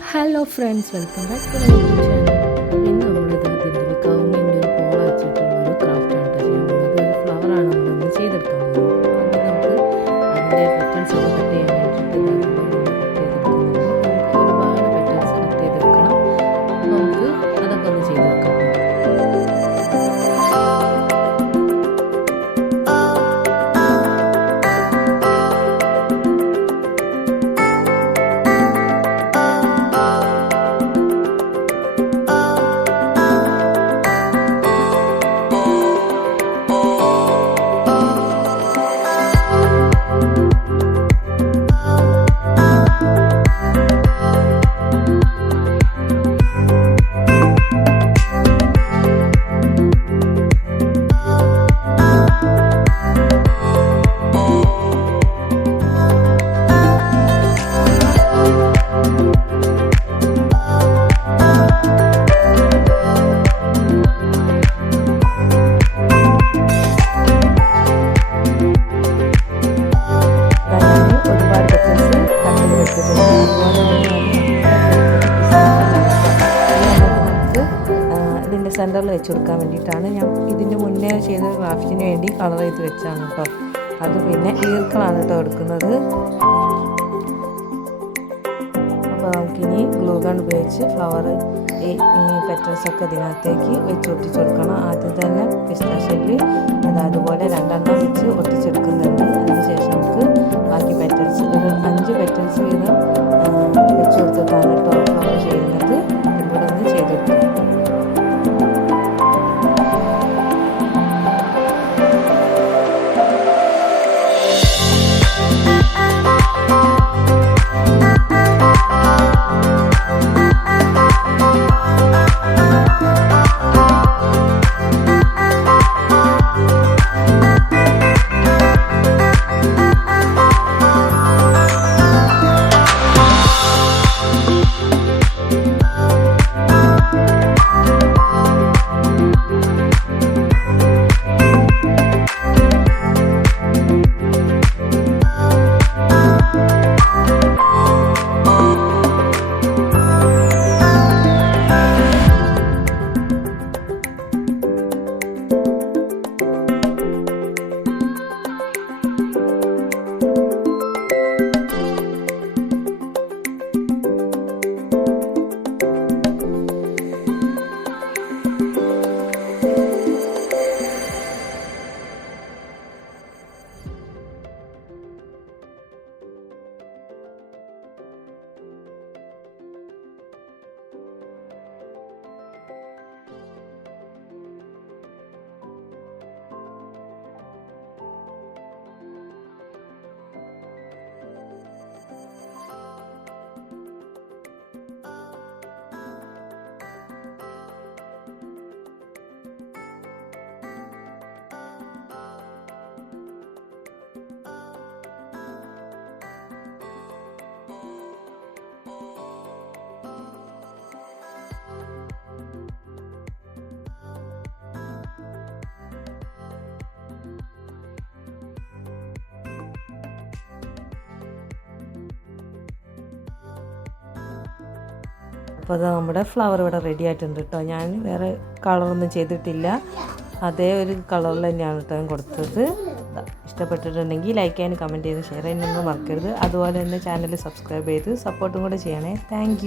Hello friends, welcome back to my YouTube channel. ഇന്ന് നമ്മളിത് അതിൻ്റെ കവുങ്ങിൻ്റെ ഒരു പോള വെച്ചിട്ടുള്ള ഒരു ക്രാഫ്റ്റാണ് കേട്ടോ ചെയ്യാൻ പോകുന്നത്. ഒരു ഫ്ലവറാണ് നമ്മളിന്ന് ചെയ്തെടുക്കാൻ പോകുന്നത്. ആദ്യം നമുക്ക് അതിൻ്റെ പെറ്റൽസ് ഒക്കെ കട്ട് ചെയ്യാൻ വേണ്ടിയിട്ട് കട്ട് ചെയ്തെടുക്കുന്നുണ്ട്. നമുക്ക് ഒരുപാട് പെറ്റൽസ് കട്ട് ചെയ്തെടുക്കണം. അപ്പോൾ നമുക്ക് അതൊക്കെ ഒന്ന് ചെയ്തെടുക്കാം. സെൻറ്ററിൽ വെച്ച് കൊടുക്കാൻ വേണ്ടിയിട്ടാണ് ഞാൻ ഇതിൻ്റെ മുന്നേ ചെയ്ത ക്രാഫ്റ്റിന് വേണ്ടി കളർ ചെയ്ത് വെച്ചാണ് കേട്ടോ. അത് പിന്നെ ഈർക്കളാണ് കേട്ടോ എടുക്കുന്നത്. അപ്പോൾ നമുക്കിനി ഗ്ലൂ ഗൺ ഉപയോഗിച്ച് ഫ്ലവർ ഈ പെറ്റൽസൊക്കെ ഇതിനകത്തേക്ക് വെച്ച് ഒട്ടിച്ചു കൊടുക്കണം. ആദ്യം തന്നെ പിസ്ത ഷെല്ല് അതുപോലെ രണ്ടെണ്ണം വെച്ച് ഒട്ടിച്ചെടുക്കുന്നുണ്ട്. അതിനുശേഷം നമുക്ക് ബാക്കി പെറ്റൽസ് ഒരു 5 പെറ്റൽസ് വീതം വെച്ച് കൊടുത്തിട്ടാണ് കേട്ടോ ഫ്ലവർ ചെയ്യുന്നത്. ഇവിടെ ഒന്ന് ചെയ്തെടുക്കാം. അപ്പോൾ അത് നമ്മുടെ ഫ്ലവർ ഇവിടെ റെഡി ആയിട്ടുണ്ട് കേട്ടോ. ഞാൻ വേറെ കളറൊന്നും ചെയ്തിട്ടില്ല, അതേ ഒരു കളറിൽ തന്നെയാണ് കേട്ടോ ഞാൻ കൊടുത്തത്. ഇഷ്ടപ്പെട്ടിട്ടുണ്ടെങ്കിൽ ലൈക്ക് ചെയ്യാനും കമൻറ്റ് ചെയ്ത് ഷെയർ ചെയ്യാനൊന്നും മറക്കരുത്. അതുപോലെ തന്നെ ചാനൽ സബ്സ്ക്രൈബ് ചെയ്ത് സപ്പോർട്ടും കൂടെ ചെയ്യണേ. താങ്ക്